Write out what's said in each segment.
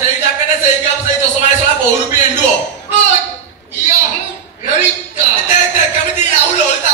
ସେଇ ଜ୍ୟାକେଟ ସେଇ କ୍ୟାପ୍ ସେଇ ଚଷମା ଏସଲା ବହୁରୁ ବି ଏଣ୍ଡୁଅ ଲଳିତା କେମିତି ଆଉ ଲଳିତା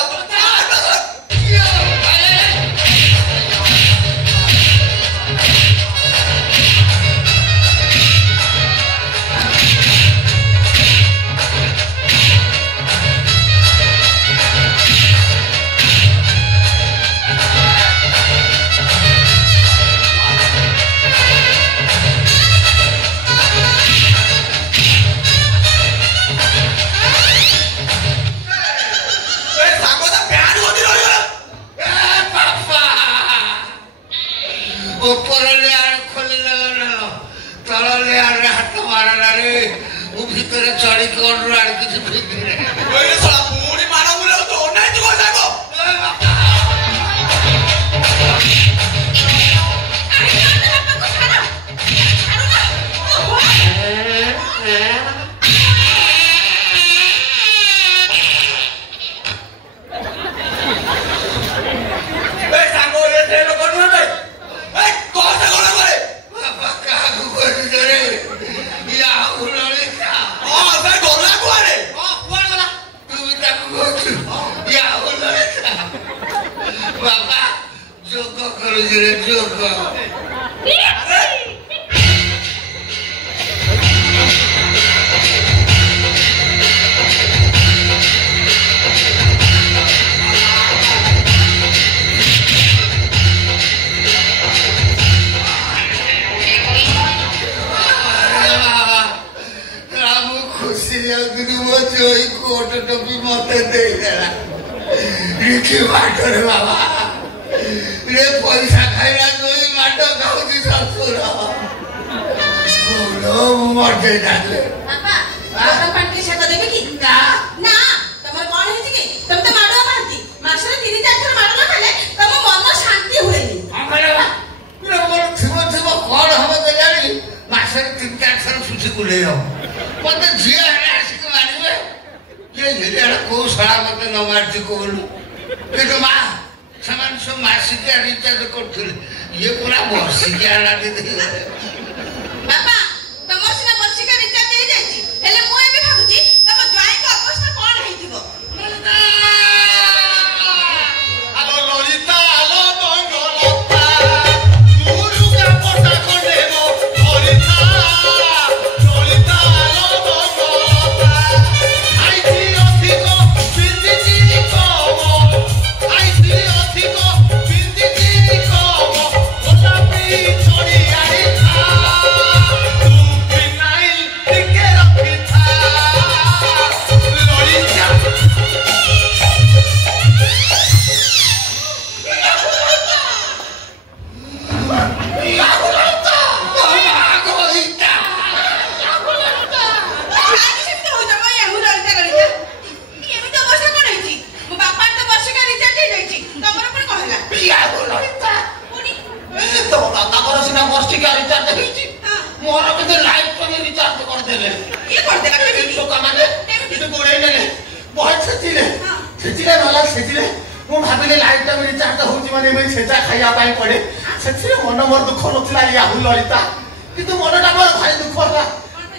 चढ़ी कौन आड़ किसी पुणी मार बुला तो नहीं तू सागो पैसा खाइला माट खाऊची ससुर मरते जाते मत झी आसिक मारे ये कौ शा मत न मार्च कहलु माँ ସେମାନେ ସବୁ ମାସିକିଆ ରିଚାର୍ଜ କରୁଥିଲେ ଇଏ ପୁରା ବର୍ଷିକିଆ ବାପା ତମର ସିନା ବର୍ଷିକିଆ ରିଚାର୍ଜ ହେଇଯାଇଛି ହେଲେ ମୁଁ ଏବେ ଭାବୁଛି ତମ ଜ୍ୱାଇଁଙ୍କ ଅବସ୍ଥା କଣ ହେଇଥିବ ଆଲୋ ଲଳିତା ଆଲୋ ମଙ୍ଗଳତା ମୁରୁଗା ପଟା ଖଣ୍ଡେ ମୋ ଲଳିତା ଲଳିତା ଆଲୋ ମଙ୍ଗଳତା ଆଇଛି ଅଧିକ ପିନ୍ଧିଛି କମ ଆଇଛି ଅଧିକ ପିନ୍ଧିଛି କମ ଗୋଲାପି ଛଡ଼ି ଆଇଥା ତୁ ଫିନାଇଲ ଟିକେ ରଖିଥା ଲଳିତା मोर के लाइट पर रिचार्ज कर देले ये कर देला के लोका माने इतो गोड़े नेले बहुत सेचिले नला सेचिले मो भाबिले लाइट टा रिचार्ज होउची माने मैं सेचा खाइया पाई पड़े सेचिले मन मोर दुख नथला याहु ललिता किंतु मनटा मोर भारी दुख होला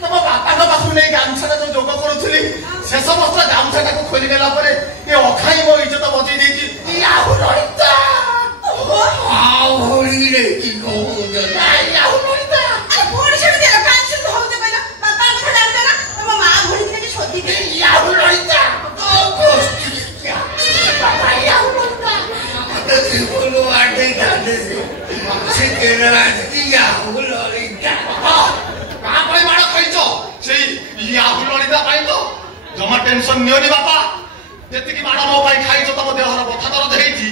तम बापा का पाखु नै गामछा जो जोग करूथली से समस्त गामछा को खोली देला परे ए अखाई मो इज्जत बचै देची याहु ललिता आओ होली रे की को याहु ललिता भोड़ी छड़ी देला कांचन होते पहिला बापा को डाल देला तम मां भोड़ी के छोदी दे याहु ललिता ओ गोष्ठी बाबा याहु ललिता ते बोलो आटे दादे से केला याहु ललिता का भाई मार खइचो सेई याहु ललिता पाई तो जमा टेंशन नियोनी बापा जेति की मार मो पाई खाइचो तम देहर बथा दरद हेची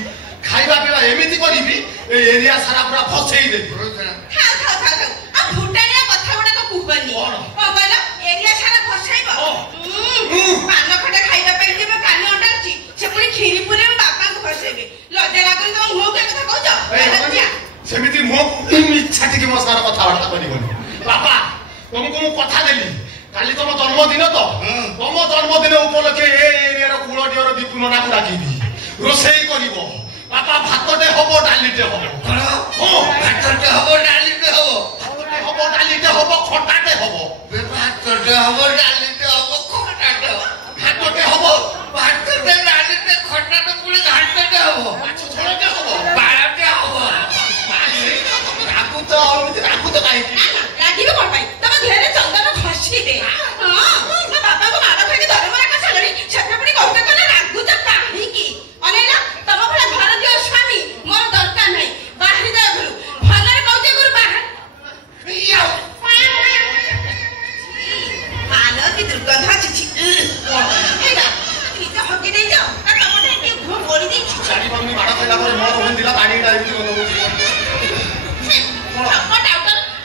खाइबा पिबा एमिति करिबी ए एरिया सारा पूरा फसेई दे खा आ फुटानिया कथा गुडा को कुबनी को कहला एरिया सारा फसाइबो पान खटा खाइबा पे जेबो कानी अंडारची से पुरी खीरी पुरे बापा को फसेबे लज्जा लागुन तुम मुंह के कथा कहजो लज्जा सेमिति मो इच्छा थी कि मो सारा कथा वार्ता करिबोनी बापा तुमको मु कथा देली काली तुम जन्मदिन तो तुम जन्मदिन उपलक्षे ए एरिया रो कुळ डियर दीपुन ना डाकिबी रोसेई करिवो बापा भातटे हबो डालीटे हबो हो भातटे हबो डालीटे हबो डालीटे हबो ଖଟାଟେ ହବ ଭାତଟେ ହବ ଡାଲିଟେ ହବ ଖଟାଟେ ହବ ଭାତଟେ ହବ ଭାତଟେ ଡାଲିଟେ ଖଟାଟେ ପୁଣି ଘାଣ୍ଟଟେ ହବ ମାଛ ଝୋଳଟେ ହବ ବାଳଟେ ହବ ରାଗୁତ କାହିଁକି ରାଗିବେ କଣ ପାଇଁ ତମ ଦେହରେ ଚନ୍ଦନ ଘଷିବେ ମୋ ବାପାଙ୍କୁ ମାଡ଼ ଖାଇକି ଦରମରା କରିସାରିଲଣି ସେଟା ପୁଣି କହୁଛ କଲେ ରାଗୁଛ କାହିଁକି ଅନେଇଲ ତମ ଭଳିଆ ଘର ଦିଅ ସ୍ୱାମୀ ମୋର ଦରକାର ନାହିଁ ବାହାରି ଯାଅ ଘରୁ ଭଲରେ କହୁଛ ଘରୁ ବାହାର ମାନ କି ଦୁର୍ଗନ୍ଧ ଆସିଛି ନିଜ ହକି ଦେଇଯାଅ ତମଟା ଟିକେ ଘୁମ ବୋଳି ଦେଇଛି ଜାଣିପାରୁନି ମାଡ଼ ଖାଇଲା ପରେ ମୋର ହୋଇଥିଲା ପାଣି ଡାଇବି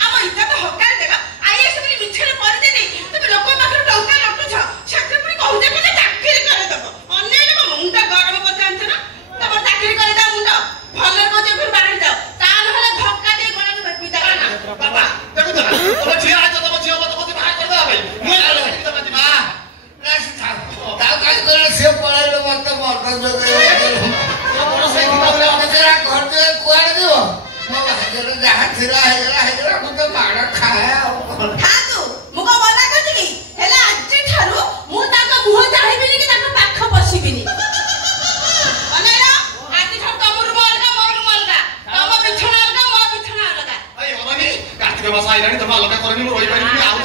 ଆମ ଇଜ୍ଜତ ହକାରେ ଦେଲ ଆଇଏସ୍ ବୋଲି ମିଛରେ ପରିଚୟ ତମେ ଲୋକ ପାଖରୁ ଟଙ୍କା ଲଟୁଛ ସେଥିରେ ପୁଣି କହୁଛ କି ଚାକିରି କରିଦେବ ଅନେଇଲେ ମୋ ମୁଣ୍ଡ ଗରମ କରି ଜାଣିଛ ନା ତମର ଚାକିରି କରିଦା ମୁଣ୍ଡ ଭଲରେ କହୁଛ ଘରୁ ବାହାରି ଯାଅ ତା ନହେଲେ ଧକ୍କା ଦେଇ ଗଳାରେ ବିଦା କର ବାବା ଦେଖୁଛ ନା ତମ ଝିଅ ଆଇଛ ତମ ଝିଅ ମତେ ବାହାର କରିଦେବା ପାଇଁ ମୁଁ ତାଉ କାହିଁ କହିଲେ ସିଏ ପଳେଇଲେ ମତେ ମର୍ଦ୍ଦ ଯୋଗେଇ ଘର କୁଆଡେ ଯିବ ମୋ ଭାଗ୍ୟରେ ଯାହା ଥିଲା ହେଇଗଲା ମୁଁ ତ ମାଡ଼ ଖାଏ ଆଉ ଖାଆନ୍ତୁ ମୁଁ କଣ ମନା କରୁଛି କି ହେଲେ ଆଜିଠାରୁ ମୁଁ ତାଙ୍କ ମୁହଁ ଚାହିଁବିନି କି ତାଙ୍କ ପାଖ ବସିବିନି ଅନେଇଲ ଆଜିଠାରୁ ତମ ରୁମ ଅଲଗା ମୋ ରୁମ ଅଲଗା ତମ ବିଛଣା ଅଲଗା ମୋ ବିଛଣା ଅଲଗା କାର୍ତ୍ତିକ ମାସ ଆଇଲାଣି ତମେ ଅଲଗା କରନି ମୁଁ ରହିପାରିବିନି ଆଉ